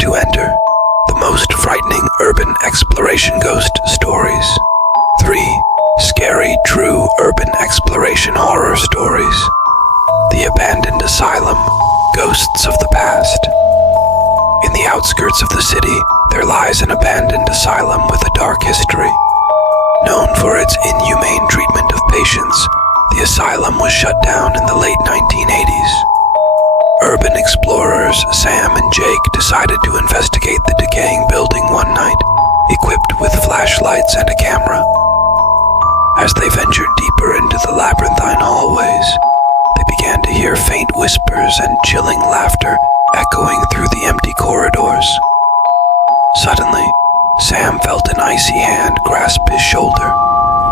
to enter the most frightening urban exploration ghost stories. 3 scary, true urban exploration horror stories. The abandoned asylum, ghosts of the past. In the outskirts of the city, there lies an abandoned asylum with a dark history. Known for its inhumane treatment of patients, the asylum was shut down in the late 1980s. Urban explorers Sam and Jake decided to investigate the decaying building one night, equipped with flashlights and a camera. As they ventured deeper into the labyrinthine hallways, they began to hear faint whispers and chilling laughter echoing through the empty corridors. Suddenly, Sam felt an icy hand grasp his shoulder,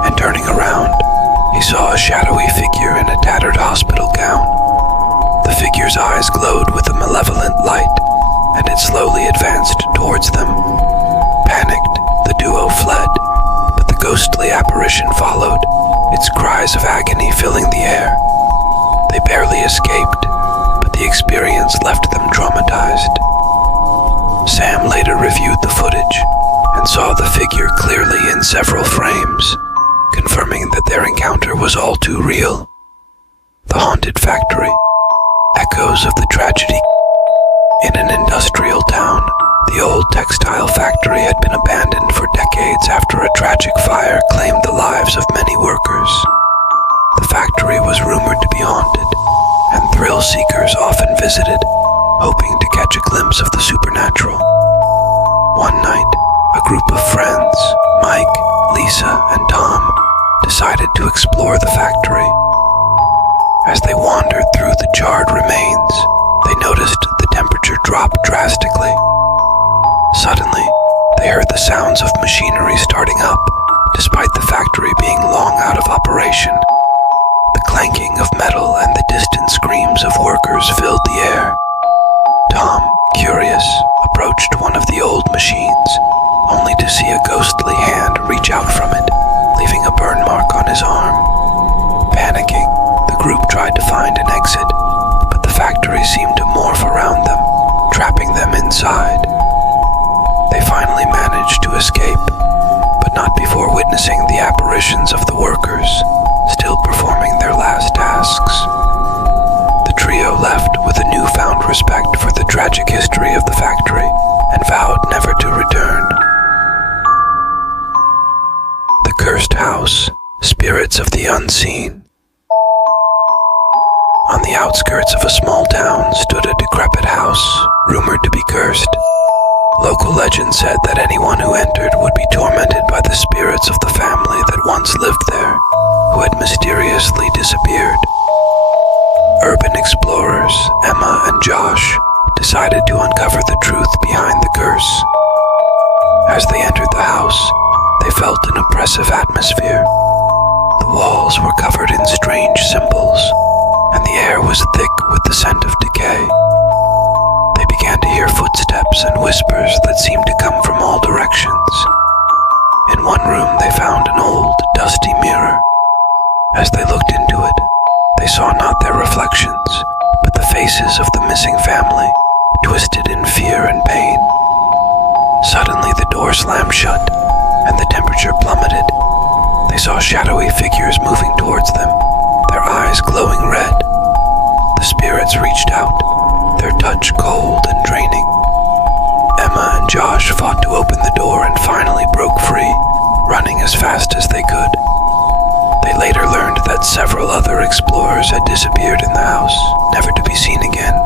and turning around, he saw a shadowy figure in a tattered hospital gown. The figure's eyes glowed with a malevolent light, and it slowly advanced towards them. Panicked, the duo fled, but the ghostly apparition followed, its cries of agony filling the air. They barely escaped, but the experience left them traumatized. Sam later reviewed the footage and saw the figure clearly in several frames, confirming that their encounter was all too real. The haunted factory, echoes of the tragedy. In an industrial town, the old textile factory had been abandoned for decades after a tragic fire claimed the lives of many workers. The factory was rumored to be haunted, and thrill seekers often visited, hoping to catch a glimpse of the supernatural. One night, a group of friends, Mike, Lisa, and Tom, decided to explore the factory. As they wandered through the charred remains, they noticed the temperature drop drastically. Suddenly, they heard the sounds of machinery starting up, despite the factory being long out of operation. The clanking of metal and the distant screams of workers filled the air. Tom, curious, approached one of the old machines, only to see a ghostly hand reach out from it, leaving a burn mark on his arm. Panicking, the group tried to find an exit, but the factory seemed to morph around them, trapping them inside. They finally managed to escape, but not before witnessing the apparitions of the workers, still performing their last tasks. The trio left with a newfound respect for the tragic history of the factory and vowed never to return. The Cursed House, Spirits of the Unseen. On the outskirts of a small town stood a decrepit house, rumored to be cursed. Local legend said that anyone who entered would be tormented by the spirits of the family that once lived there, who had mysteriously disappeared. Urban explorers Emma and Josh decided to uncover the truth behind the curse. As they entered the house, they felt an oppressive atmosphere. The walls were covered in strange symbols, and the air was thick with the scent of decay. They began to hear footsteps and whispers that seemed to come from all directions. In one room they found an old, dusty mirror. As they looked into it, they saw not their reflections, but the faces of the missing family, twisted in fear and pain. Suddenly the door slammed shut, and the temperature plummeted. They saw shadowy figures moving towards them, their eyes glowing red. The spirits reached out, their touch cold and draining. Emma and Josh fought to open the door and finally broke free, running as fast as they could. They later learned that several other explorers had disappeared in the house, never to be seen again.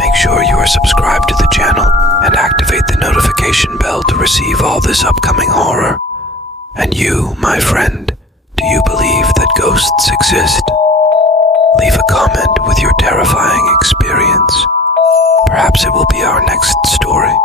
Make sure you are subscribed to the channel and activate the notification bell to receive all this upcoming horror. And you, my friend, do you believe that ghosts exist? Leave a comment with your terrifying experience. Perhaps it will be our next story.